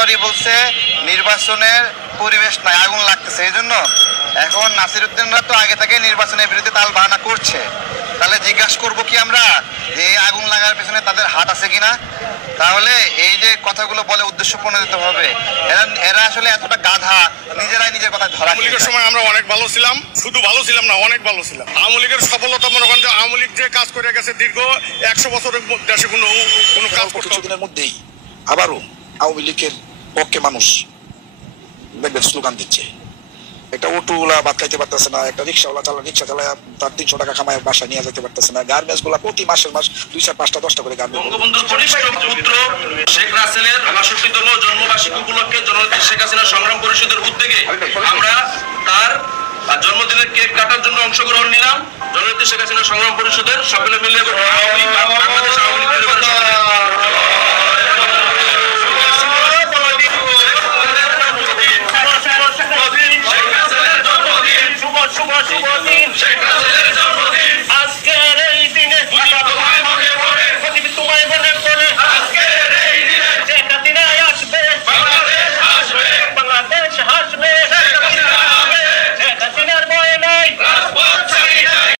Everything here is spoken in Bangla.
পরপরই বলছে নির্বাচনের পরিবেশ নাই, আগুন লাগতেছে। এই জন্য এখন নাসির উদ্দিনরা তো আগে থেকে নির্বাচনের বিরুদ্ধে তাল বাহানা করছে। তাহলে জিজ্ঞাসা করবো কি আমরা যে এই আগুন লাগার পেছনে তাদের হাত আছে কিনা? তাহলে এই যে কথাগুলো বলে উদ্দেশ্য প্রণোদিত হবে, এরা আসলে এতটা গাধা, নিজেরাই নিজের কথা ধরা। আওয়ামী লীগের সময় আমরা অনেক ভালো ছিলাম, শুধু ভালো ছিলাম না, অনেক ভালো ছিলাম। আওয়ামী লীগের সফলতা মনে করেন যে আওয়ামী লীগ যে কাজ করে গেছে দীর্ঘ 100 বছরের দেশে কোনো কাজ করতে কিছুদিনের মধ্যেই আবারও আওয়ামী লীগের পক্ষে মানুষ দেখবেন স্লোগান দিচ্ছে। একটা অটোওয়ালা ভাত খাইতে পারতেছে না, একটা রিক্সাওয়ালা রিক্সা চালায় তার 300 টাকা কামায় বাসায় নিয়ে যেতে পারতেছে না। গার্মেন্টস গুলা প্রতি মাসের মাস 2, 4, 5টা 10টা করে গার্মেন্টস। বঙ্গবন্ধুর কনিষ্ঠ পুত্র শেখ রাসেলের ৬২তম জন্মবার্ষিকী উপলক্ষে জননেত্রী শেখ হাসিনা সংগ্রাম পরিষদের উদ্যোগে আমরা তার জন্মদিনের কেক কাটার জন্য অংশগ্রহণ নিলাম। জননেত্রী শেখ হাসিনা সংগ্রাম পরিষদের সকলে মিলে বাংলাদেশ আওয়ামী লীগের